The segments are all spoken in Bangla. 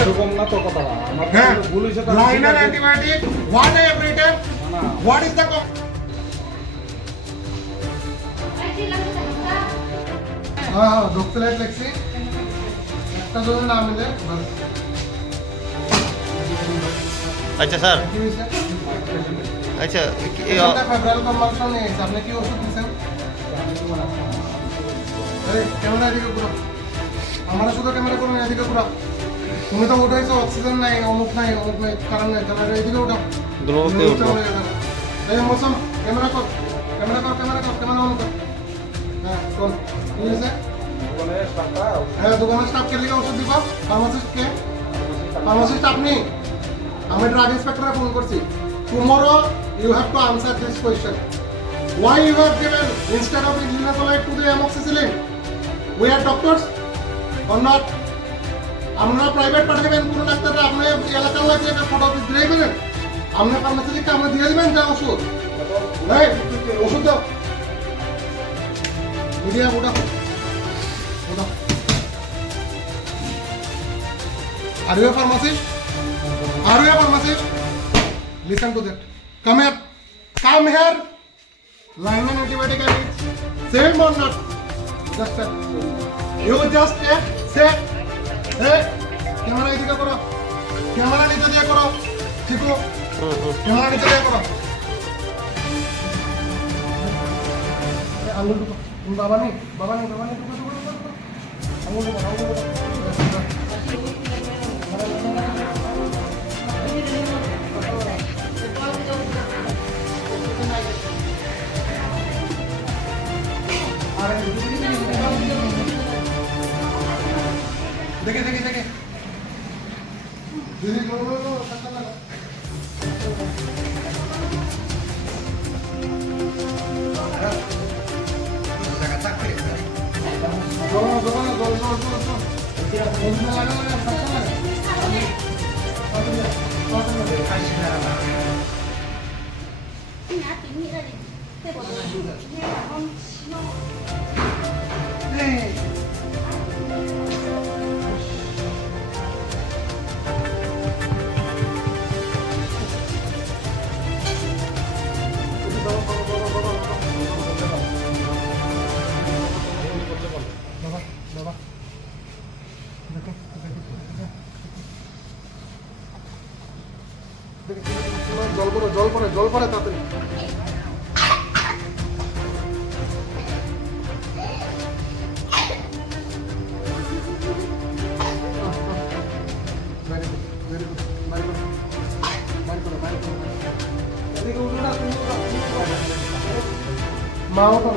এরকম না তো কথা আমার ভুল হয়েছে liner antibiotic what I have written what is the হ্যাঁ ডক্টরেট লেখছি একটা যদি না মিলে আচ্ছা স্যার আচ্ছা ফেব্রাইল কনভালশন নিয়েছে আপনি কি ওষুধ দিয়েছেন ক্যামেরা এদিকে পুরো আমার শুধু ক্যামেরা করুন এদিকে পুরো তুমি তো উঠাইছো অক্সিজেন নাই অমুক নাই কারণ নাই তাহলে এদিকে উঠাও এই মৌসুম ক্যামেরা কর ক্যামেরা অন কর হ্যাঁ কোন কি হয়েছে হ্যাঁ দোকানের স্টাফকে লিখে ওষুধ দিব ফার্মাসিস্ট আপনি আমি ড্রাগ ইন্সপেক্টরে ফোন করছি tomorrow you have to answer this question why you have given instead of linezolid to the amoxicillin we are doctors or not আমরা প্রাইভেট পাঠাবেন কোন ডাক্তাররা আপনি এলাকার লাগে ফটো দিয়ে দিবেন আপনি ফার্মাসি থেকে আমরা দিয়ে দিবেন যা ওষুধ নাই ওষুধ দাও মিডিয়া ওটা Are you a pharmacist? Are you a pharmacist? Listen to that. Come here. Come here. Line and antibiotic and same or not? Just say. You just say. Hey. Camera idika karo. Camera niche diye karo. ठीक हो? Camera niche diye karo. Angul बाबा नहीं आंगुल देखे दीदी लो জল পরে তাড়াতাড়ি মাও তো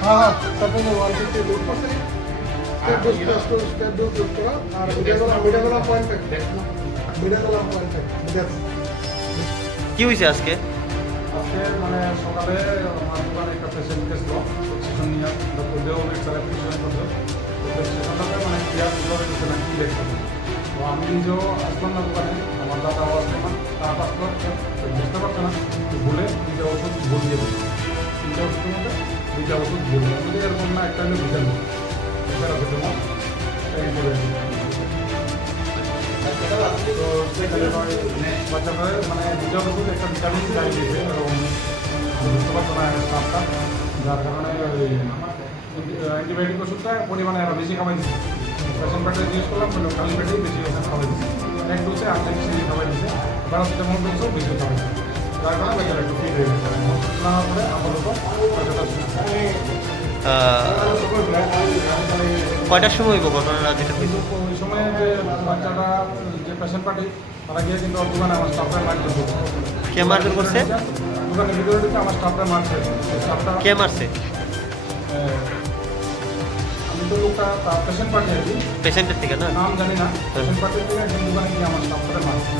हाँ सब में 150 लोग पर से स्टेप दो करो और मीडिया वाला पॉइंट কি হয়েছে আজকে মানে সকালে আমার দোকানে একটা পেশেন্ট গেছিল সেশন নিয়ে ডক্টর দেও এক্সরে প্রেসক্রিপশন করছে সেশনটাতে মানে ক্লিয়ার হয়েছে না কি দেখছেন তো আমি নিজেও আসলাম না দোকানে আমার দাদাও আসলো না তার আসলো বুঝতে পারছে না ভুলে দুইটা ওষুধ ভুল দিয়ে দিল তিনটা ওষুধের মধ্যে দুইটা ওষুধ ভুল যদি এরকম না একটা হলে ভিটামিন প্যারাসিটামল তো সেখানে বাচ্চাদের মানে দুটো ওষুধ একটা ভিটামিন চাই দিয়েছে এবং বুঝতে পারতো না স্টাফটা যার কারণে অ্যান্টিবায়োটিক ওষুধটা পরিমাণে আরও বেশি খাওয়াই দিচ্ছে পেশেন্ট পেটে জিজ্ঞেস করলাম খালি পেটেই বেশি ওষুধ খাওয়াই দিচ্ছে এক ডোজে আর্ধেক বেশি খাওয়াই দিচ্ছে প্যারাসিটামল ডোজও বেশি খাওয়াই দিচ্ছে যার কারণে বাচ্চারা একটু ফিট হয়ে গেছে ওষুধ নেওয়ার পরে আপাতত বাচ্চাটা কয়টার সময় হইব ঘটনাটা যেটা হয়েছে ওই সময় যে বাচ্চাটা যে পেশেন্ট পার্টি তারা গিয়ে কিন্তু দোকানে আমার স্টাফরা মারতে কে মারধর করছে দোকানের ভিতরে ঢুকে আমার স্টাফরা মারছে স্টাফটা কে মারছে আমি তো লোকটা তার পেশেন্ট পার্টি আর কি পেশেন্টের থেকে না নাম জানি না পেশেন্ট পার্টির থেকে একজন দোকানে গিয়ে আমার স্টাফরা মারছে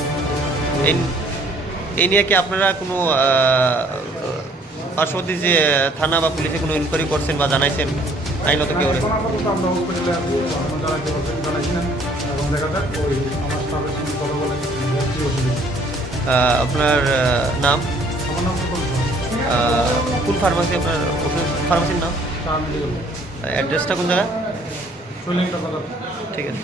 এই নিয়ে কি আপনারা কোনো পার্শ্ববর্তী যে থানা বা পুলিশে কোনো ইনকোয়ারি করছেন বা জানাইছেন আইনত কেউ আমরা হসপিটালে আছি জানাইছি না এবং দেখা যাক ওই আমার স্টাফের সঙ্গে কথা বলে কী অসুবিধা। আপনার নাম, আমার নাম প্রকল্প কোন ফার্মাসি, আপনার ফার্মাসির নাম, স্টার মেডিকেল অ্যাড্রেসটা কোন জায়গায়? শৈলেন্দ্র বাজার। ঠিক আছে।